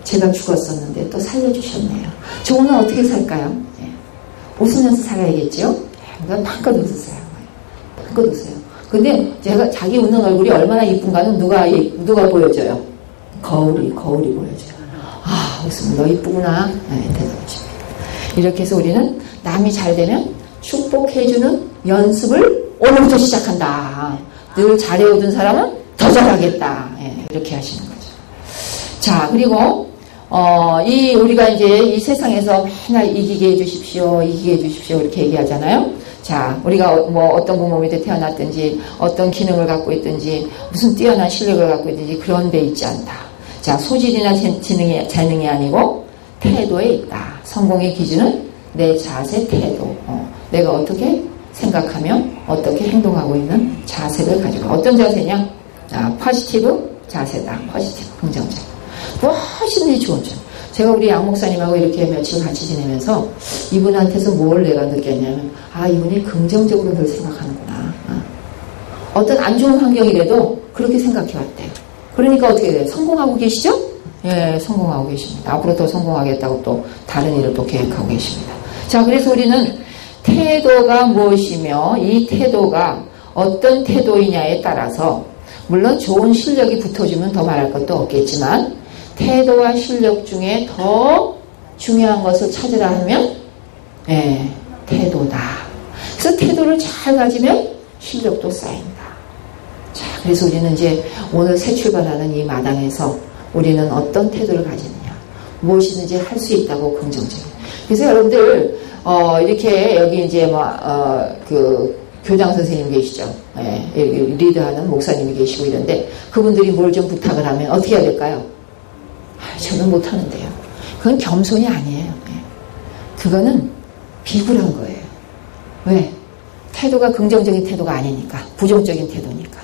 제가 죽었었는데 또 살려주셨네요. 저 오늘 어떻게 살까요? 예. 웃으면서 살아야겠죠? 그러니까 마음껏 웃으세요. 마음껏 웃으세요. 근데 제가 자기 웃는 얼굴이 얼마나 이쁜가는 누가 보여줘요? 거울이 보여줘요. 아, 웃으면 너 이쁘구나. 네, 대답해줍니다. 이렇게 해서 우리는 남이 잘 되면 축복해주는 연습을 오늘부터 시작한다. 늘 잘해오던 사람은 더 잘하겠다. 네, 이렇게 하시는 거죠. 자, 그리고 우리가 이제 이 세상에서 맨날 이기게 해주십시오, 이렇게 얘기하잖아요. 자, 우리가 뭐 어떤 부모 밑에 태어났든지, 어떤 기능을 갖고 있든지, 무슨 뛰어난 실력을 갖고 있든지 그런 데 있지 않다. 자, 소질이나 재능이 아니고 태도에 있다. 성공의 기준은 내 자세, 태도. 내가 어떻게 생각하며 어떻게 행동하고 있는 자세를 가지고. 어떤 자세냐? 포지티브 자세다. 포지티브, 긍정적. 무엇이든지 좋은 점. 제가 우리 양 목사님하고 이렇게 며칠 같이 지내면서 이분한테서 뭘 내가 느꼈냐면, 이분이 긍정적으로 늘 생각하는구나. 어떤 안 좋은 환경이라도 그렇게 생각해 왔대요. 그러니까 어떻게 돼요? 성공하고 계시죠? 예, 성공하고 계십니다. 앞으로 더 성공하겠다고 또 다른 일을 또 계획하고 계십니다. 자, 그래서 우리는 태도가 무엇이며 이 태도가 어떤 태도이냐에 따라서 물론 좋은 실력이 붙어주면 더 말할 것도 없겠지만 태도와 실력 중에 더 중요한 것을 찾으라 하면 태도다. 그래서 태도를 잘 가지면 실력도 쌓인다. 자, 그래서 우리는 이제 오늘 새 출발하는 이 마당에서 우리는 어떤 태도를 가지느냐. 무엇이든지 할 수 있다고 긍정적인. 그래서 여러분들 이렇게 여기 이제 그 교장 선생님 계시죠. 예, 리드하는 목사님이 계시고 이런데 그분들이 뭘 좀 부탁을 하면 어떻게 해야 될까요? 저는 못하는데요. 그건 겸손이 아니에요. 그거는 비굴한 거예요. 왜? 태도가 긍정적인 태도가 아니니까. 부정적인 태도니까.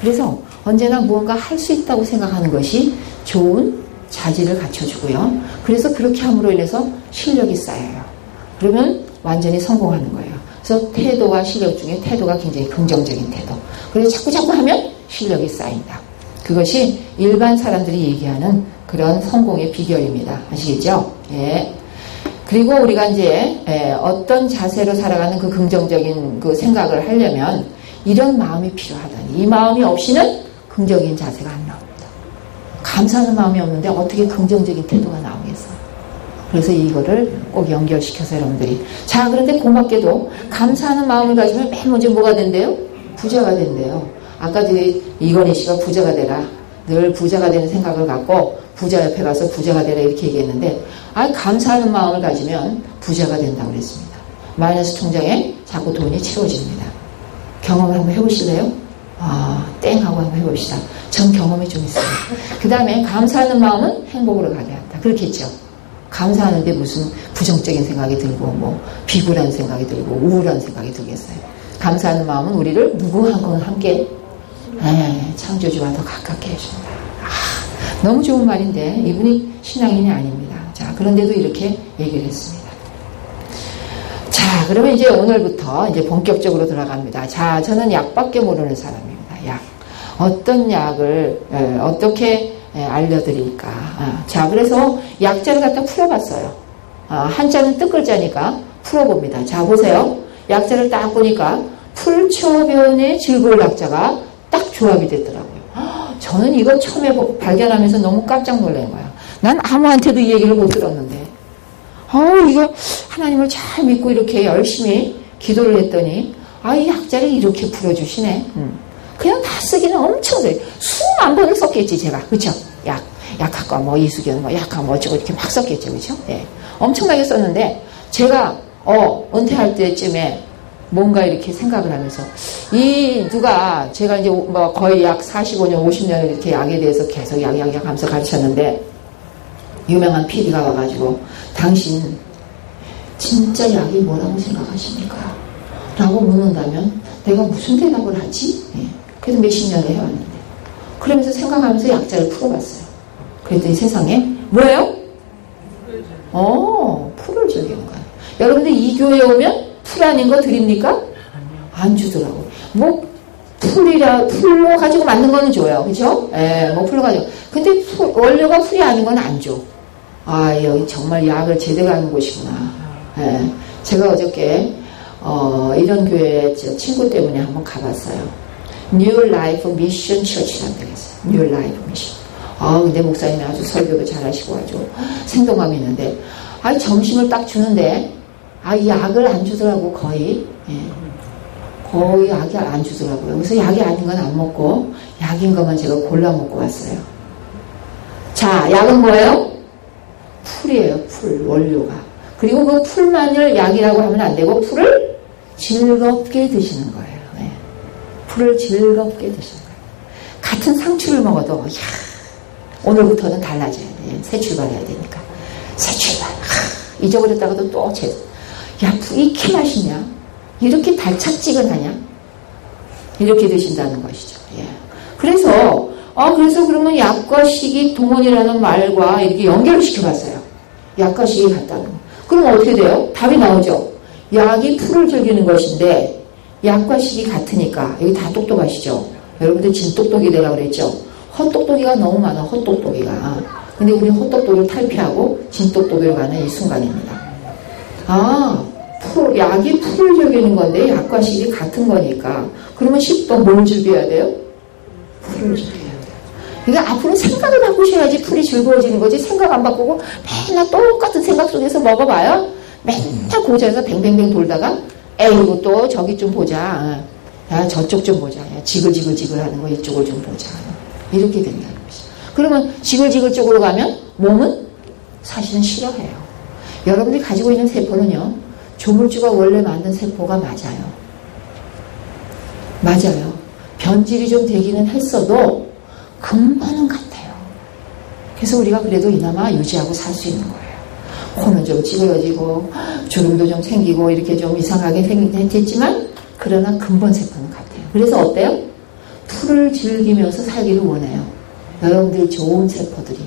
그래서 언제나 무언가 할 수 있다고 생각하는 것이 좋은 자질을 갖춰주고요. 그래서 그렇게 함으로 인해서 실력이 쌓여요. 그러면 완전히 성공하는 거예요. 그래서 태도와 실력 중에 태도가 굉장히 긍정적인 태도. 그래서 자꾸 하면 실력이 쌓인다. 그것이 일반 사람들이 얘기하는 그런 성공의 비결입니다. 아시겠죠? 예. 그리고 우리가 이제 어떤 자세로 살아가는 그 긍정적인 그 생각을 하려면 이런 마음이 필요하다니. 이 마음이 없이는 긍정적인 자세가 안 나옵니다. 감사하는 마음이 없는데 어떻게 긍정적인 태도가 나오겠어? 그래서 이거를 꼭 연결시켜서 여러분들이. 자, 그런데 고맙게도 감사하는 마음을 가지면 맨 먼저 뭐가 된대요? 부자가 된대요. 아까 이건희 씨가 부자가 되라. 늘 부자가 되는 생각을 갖고 부자 옆에 가서 부자가 되라 이렇게 얘기했는데 감사하는 마음을 가지면 부자가 된다고 그랬습니다. 마이너스 통장에 자꾸 돈이 채워집니다. 경험 한번 해보실래요? 땡 하고 한번 해봅시다. 전 경험이 좀 있어요. 그 다음에 감사하는 마음은 행복으로 가게 한다. 그렇겠죠. 감사하는데 무슨 부정적인 생각이 들고 뭐 비굴한 생각이 들고 우울한 생각이 들겠어요. 감사하는 마음은 우리를 누구하고는 함께 창조주와 더 가깝게 해준다. 너무 좋은 말인데 이분이 신앙인이 아닙니다. 자, 그런데도 이렇게 얘기를 했습니다. 자, 그러면 이제 오늘부터 이제 본격적으로 들어갑니다. 자, 저는 약밖에 모르는 사람입니다. 약. 어떤 약을 어떻게 알려드릴까. 자, 그래서 약자를 갖다 풀어봤어요. 한자는 뜻글자니까 풀어봅니다. 자, 보세요. 약자를 딱 보니까 풀처변의 즐거울 약자가 딱 조합이 됐더라고요. 저는 이거 처음에 발견하면서 너무 깜짝 놀란 거야. 난 아무한테도 이 얘기를 못 들었는데. 이거 하나님을 잘 믿고 이렇게 열심히 기도를 했더니 이 약자를 이렇게 풀어주시네. 그냥 다 쓰기는 엄청 돼. 수만 번을 썼겠지 제가. 그쵸? 약학과 뭐 이수견 뭐 약학 뭐 어쩌고 이렇게 막 썼겠죠. 그쵸? 예. 엄청나게 썼는데 제가 은퇴할 때쯤에 뭔가 이렇게 생각을 하면서 누가 제가 이제 뭐 거의 약 45년 50년을 이렇게 약에 대해서 계속 약 하면서 가르쳤는데 유명한 PD가 와가지고 당신 진짜 약이 뭐라고 생각하십니까? 라고 묻는다면 내가 무슨 대답을 하지? 그래도 몇십 년을 해왔는데 그러면서 생각하면서 약자를 풀어봤어요. 그랬더니 세상에 뭐예요? 풀을 즐기는 거예요. 여러분들 이 교회에 오면 풀 아닌 거 드립니까? 안 주더라고요. 뭐 풀로 가지고 만든 거는 줘요. 그죠? 뭐 풀로 가지고. 근데 원료가 풀이 아닌 건 안 줘. 여기 정말 약을 제대로 하는 곳이구나. 제가 어저께 이런 교회 친구 때문에 한번 가봤어요. New Life Mission Church라는 데가 있어요. New Life Mission. 근데 목사님이 아주 설교도 잘하시고 아주 생동감이 있는데 점심을 딱 주는데 약을 안 주더라고. 거의 약이 안 주더라고요. 그래서 약이 아닌 건 안 먹고 약인 것만 제가 골라 먹고 왔어요. 자, 약은 뭐예요? 풀이에요. 풀, 원료가. 그리고 그 풀만을 약이라고 하면 안 되고 풀을 즐겁게 드시는 거예요. 풀을 즐겁게 드시는 거예요. 같은 상추를 먹어도 오늘부터는 달라져야 돼요. 새 출발해야 되니까. 새 출발. 잊어버렸다가도 또 이렇게 맛있냐? 이렇게 달짝지근하냐? 이렇게 드신다는 것이죠. 그래서 그러면 약과 식이 동원이라는 말과 이렇게 연결을 시켜봤어요. 약과 식이 같다는 거. 그럼 어떻게 돼요? 답이 나오죠. 약이 풀을 즐기는 것인데 약과 식이 같으니까 여기 다 똑똑하시죠? 여러분들 진똑똑이 되라고 그랬죠? 헛똑똑이가 너무 많아. 헛똑똑이가. 근데 우리 헛똑똑이를 탈피하고 진똑똑이로 가는 이 순간입니다. 약이 풀을 즐기는 건데 약과 식이 같은 거니까 그러면 식도 뭘 즐겨야 돼요? 풀을 즐겨야 돼요. 그러니까 앞으로 생각을 바꾸셔야지 풀이 즐거워지는 거지. 생각 안 바꾸고 맨날 똑같은 생각 속에서 먹어봐요. 맨날 고자에서 뱅뱅뱅 돌다가 이거 또 저기 좀 보자. 저쪽 좀 보자. 지글지글 하는 거 이쪽을 좀 보자. 이렇게 된다는 거죠. 그러면 지글지글 쪽으로 가면 몸은 사실은 싫어해요. 여러분들이 가지고 있는 세포는요. 조물주가 원래 만든 세포가 맞아요. 변질이 좀 되기는 했어도 근본은 같아요. 그래서 우리가 그래도 이나마 유지하고 살 수 있는 거예요. 코는 좀 찌그러지고 주름도 좀 생기고 이렇게 좀 이상하게 생겼지만 그러나 근본 세포는 같아요. 그래서 어때요? 풀을 즐기면서 살기를 원해요. 여러분들이 좋은 세포들이.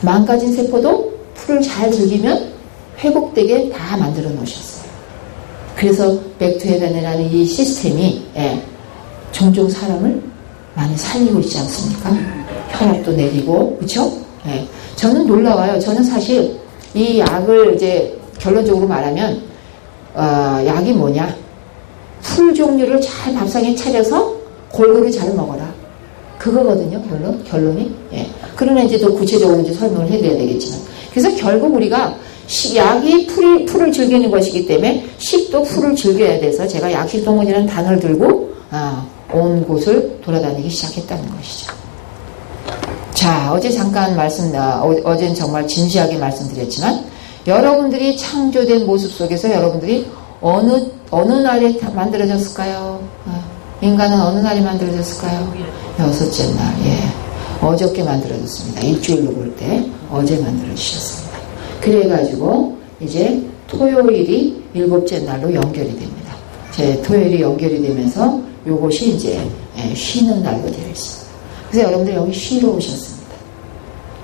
망가진 세포도 풀을 잘 즐기면 회복되게 다 만들어 놓으셨어요. 그래서 백투헤븐이라는 이 시스템이 종종 사람을 많이 살리고 있지 않습니까? 혈압도 내리고, 그렇죠? 저는 놀라워요. 저는 사실 이 약을 이제 결론적으로 말하면 약이 뭐냐? 풀 종류를 잘 밥상에 차려서 골고루 잘 먹어라. 그거거든요. 결론이. 그러나 이제 더 구체적으로 이제 설명을 해드려야 되겠지만. 그래서 결국 우리가 약이 풀을 즐기는 것이기 때문에 식도 풀을 즐겨야 돼서 제가 약식동원이라는 단어를 들고 온 곳을 돌아다니기 시작했다는 것이죠. 자, 어제 잠깐 어제는 정말 진지하게 말씀드렸지만 여러분들이 창조된 모습 속에서 여러분들이 어느 날에 만들어졌을까요? 인간은 어느 날이 만들어졌을까요? 6째 날. 예. 어저께 만들어졌습니다. 일주일로 볼 때 어제 만들어주셨습니다. 그래가지고 이제 토요일이 7째 날로 연결이 됩니다. 토요일이 연결이 되면서 요것이 이제 쉬는 날로 되어 있습니다. 그래서 여러분들 여기 쉬러 오셨습니다.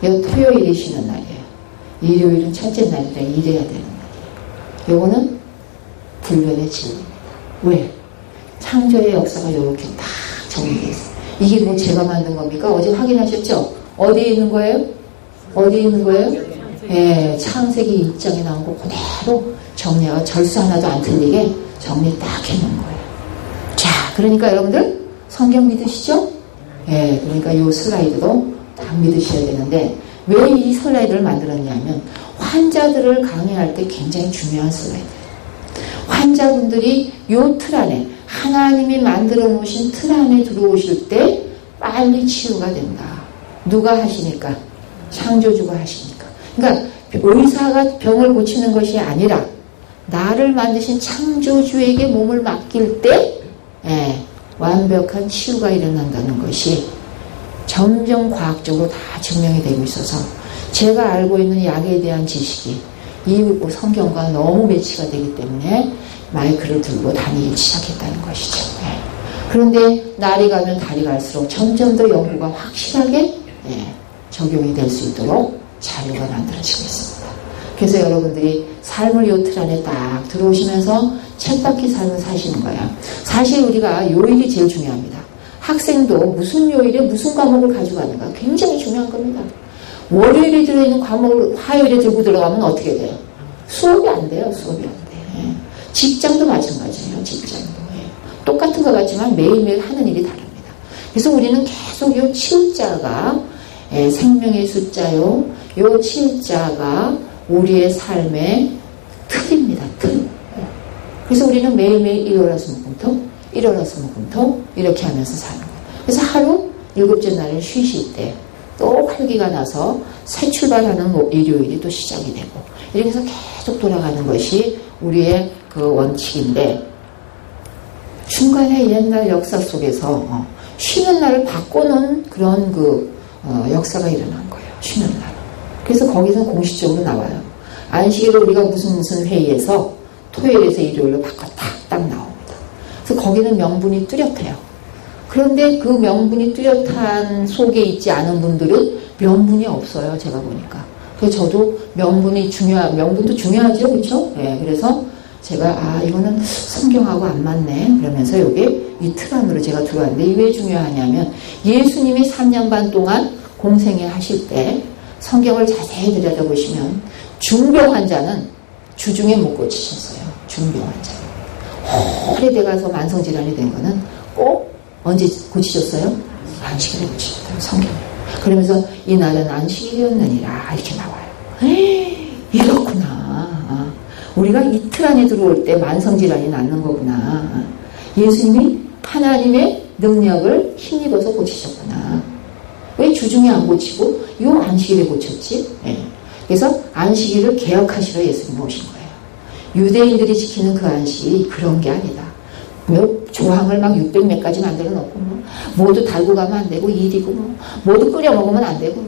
이 토요일이 쉬는 날이에요. 일요일은 첫째 날이라 일해야 되는 날이에요. 요거는 불변의 진리입니다. 왜? 창조의 역사가 이렇게 딱 정리되어 있어요. 이게 뭐 제가 만든 겁니까? 어제 확인하셨죠? 어디에 있는 거예요? 어디에 있는 거예요? 예, 창세기 1장에 나온 거 그대로 정리하고 절수 하나도 안 틀리게 정리 딱 해놓은 거예요. 자, 그러니까 여러분들 성경 믿으시죠? 예, 그러니까 이 슬라이드도 다 믿으셔야 되는데 왜 이 슬라이드를 만들었냐면 환자들을 강의할 때 굉장히 중요한 슬라이드예요. 환자분들이 요 틀 안에 하나님이 만들어 놓으신 틀 안에 들어오실 때 빨리 치유가 된다. 누가 하시니까? 창조주가 하시니까. 그러니까 의사가 병을 고치는 것이 아니라 나를 만드신 창조주에게 몸을 맡길 때 완벽한 치유가 일어난다는 것이 점점 과학적으로 다 증명이 되고 있어서 제가 알고 있는 약에 대한 지식이 이 성경과 너무 매치가 되기 때문에 마이크를 들고 다니기 시작했다는 것이죠. 그런데 날이 가면 달이 갈수록 점점 더 연구가 확실하게 적용이 될 수 있도록 자료가 만들어지고 있습니다. 그래서 여러분들이 삶을 요 틀 안에 딱 들어오시면서 쳇바퀴 삶을 사시는 거야. 사실 우리가 요일이 제일 중요합니다. 학생도 무슨 요일에 무슨 과목을 가져가는가 굉장히 중요한 겁니다. 월요일에 들어있는 과목을 화요일에 들고 들어가면 어떻게 돼요? 수업이 안 돼요. 수업이 안 돼요. 직장도 마찬가지예요. 직장도. 똑같은 것 같지만 매일매일 하는 일이 다릅니다. 그래서 우리는 계속 요 7자가 생명의 숫자요. 요 7자가 우리의 삶의 틀입니다. 틀. 그래서 우리는 매일매일 일요일화수목금토 일요일화수목금토 이렇게 하면서 사는 거예요. 그래서 하루 7째 날을 쉬실 때 또 활기가 나서 새 출발하는 일요일이 또 시작이 되고 이렇게 해서 계속 돌아가는 것이 우리의 그 원칙인데 중간에 옛날 역사 속에서 쉬는 날을 바꿔놓은 그런 역사가 일어난 거예요. 쉬는 날. 그래서 거기서 공식적으로 나와요. 안식일을 우리가 무슨 회의에서 토요일에서 일요일로 바꿨다 딱 나옵니다. 그래서 거기는 명분이 뚜렷해요. 그런데 그 명분이 뚜렷한 속에 있지 않은 분들은 명분이 없어요. 제가 보니까. 그래서 저도 명분도 중요하죠. 그렇죠? 네, 그래서 제가 이거는 성경하고 안 맞네. 그러면서 여기 이 틀 안으로 제가 들어왔는데 이게 왜 중요하냐면 예수님이 3년 반 동안 공생애 하실 때 성경을 자세히 들여다보시면 중병 환자는 주중에 못 고치셨어요. 중병 환자. 오래돼 가서 만성질환이 된 거는 꼭 언제 고치셨어요? 안식일에 고치셨어요. 성경을. 그러면서 이날은 안식일이었느니라 이렇게 나와요. 이렇구나. 우리가 이틀 안에 들어올 때 만성질환이 낫는 거구나. 예수님이 하나님의 능력을 힘입어서 고치셨구나. 왜 주중에 안 고치고 요 안식일에 고쳤지? 그래서 안식일을 개혁하시러 예수님이 오신 거예요. 유대인들이 지키는 그 안식이 그런 게 아니다. 조항을 막 600몇 가지 만들어 놓고 모두 달고 가면 안 되고 일이고 모두 끓여 먹으면 안 되고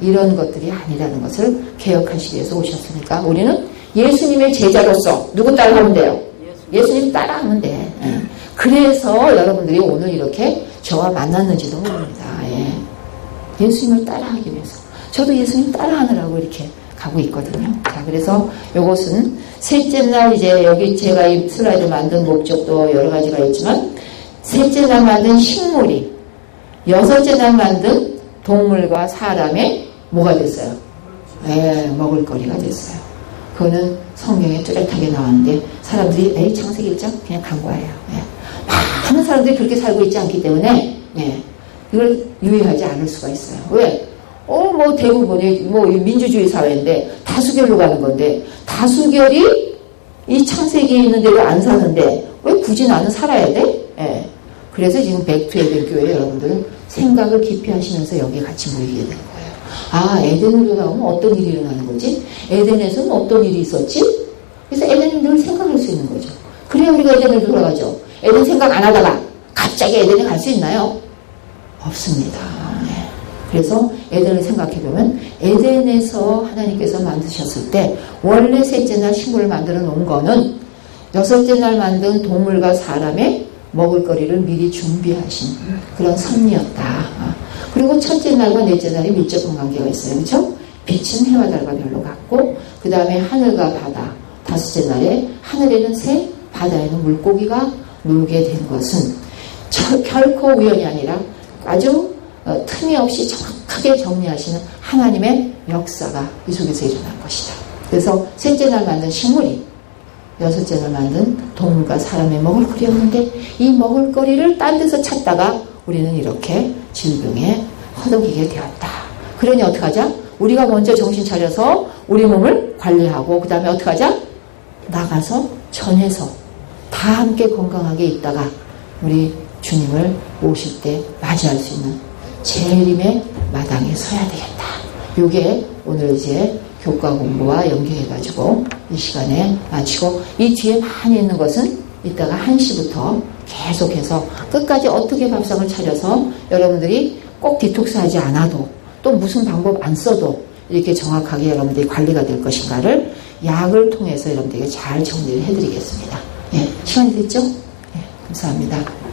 이런 것들이 아니라는 것을 개혁하시기 위해서 오셨으니까 우리는 예수님의 제자로서 누구 따라하면 돼요? 예수님 따라하면 돼. 그래서 여러분들이 오늘 이렇게 저와 만났는지도 모릅니다. 예수님을 따라하기 위해서. 저도 예수님 따라하느라고 이렇게 가고 있거든요. 자, 그래서 이것은 셋째 날 이제 여기 제가 이 슬라이드 만든 목적도 여러 가지가 있지만 셋째 날 만든 식물이 6째 날 만든 동물과 사람의 뭐가 됐어요? 먹을거리가 됐어요. 그거는 성경에 뚜렷하게 나왔는데 사람들이 창세기 1장 그냥 간 거예요. 많은 사람들이 그렇게 살고 있지 않기 때문에 이걸 유의하지 않을 수가 있어요. 왜? 대부분이 민주주의 사회인데 다수결로 가는 건데 다수결이 이 창세기에 있는 대로 안 사는데 왜 굳이 나는 살아야 돼? 그래서 지금 백투에덴 교회 여러분들은 생각을 깊이 하시면서 여기에 같이 모이게 되는 거예요. 에덴으로 나오면 어떤 일이 일어나는 거지? 에덴에서는 어떤 일이 있었지? 그래서 에덴은 늘 생각할 수 있는 거죠. 그래야 우리가 에덴으로 돌아가죠. 에덴 생각 안 하다가 갑자기 에덴에 갈 수 있나요? 없습니다. 네. 그래서 에덴을 생각해보면 에덴에서 하나님께서 만드셨을 때 원래 셋째 날 식물을 만들어 놓은 거는 여섯째 날 만든 동물과 사람의 먹을거리를 미리 준비하신 그런 섭리였다. 그리고 첫째 날과 넷째 날이 밀접한 관계가 있어요. 그렇죠? 빛은 해와 달과 별로 같고 그 다음에 하늘과 바다, 다섯째 날에 하늘에는 새, 바다에는 물고기가 놀게 된 것은 결코 우연이 아니라 아주 틈이 없이 정확하게 정리하시는 하나님의 역사가 이 속에서 일어난 것이다. 그래서 셋째 날 만든 식물이 여섯째 날 만든 동물과 사람의 먹을거리였는데 이 먹을거리를 딴 데서 찾다가 우리는 이렇게 질병에 허덕이게 되었다. 그러니 어떡하자? 우리가 먼저 정신 차려서 우리 몸을 관리하고 그 다음에 어떡하자? 나가서 전해서 다 함께 건강하게 있다가 우리 주님을 오실 때 맞이할 수 있는 재림의 마당에 서야 되겠다. 이게 오늘 이제 교과 공부와 연계해가지고 이 시간에 마치고 이 뒤에 많이 있는 것은 이따가 1시부터 계속해서 끝까지 어떻게 밥상을 차려서 여러분들이 꼭 디톡스 하지 않아도 또 무슨 방법 안 써도 이렇게 정확하게 여러분들이 관리가 될 것인가를 약을 통해서 여러분들에게 잘 정리를 해드리겠습니다. 예, 시간이 됐죠? 예, 감사합니다.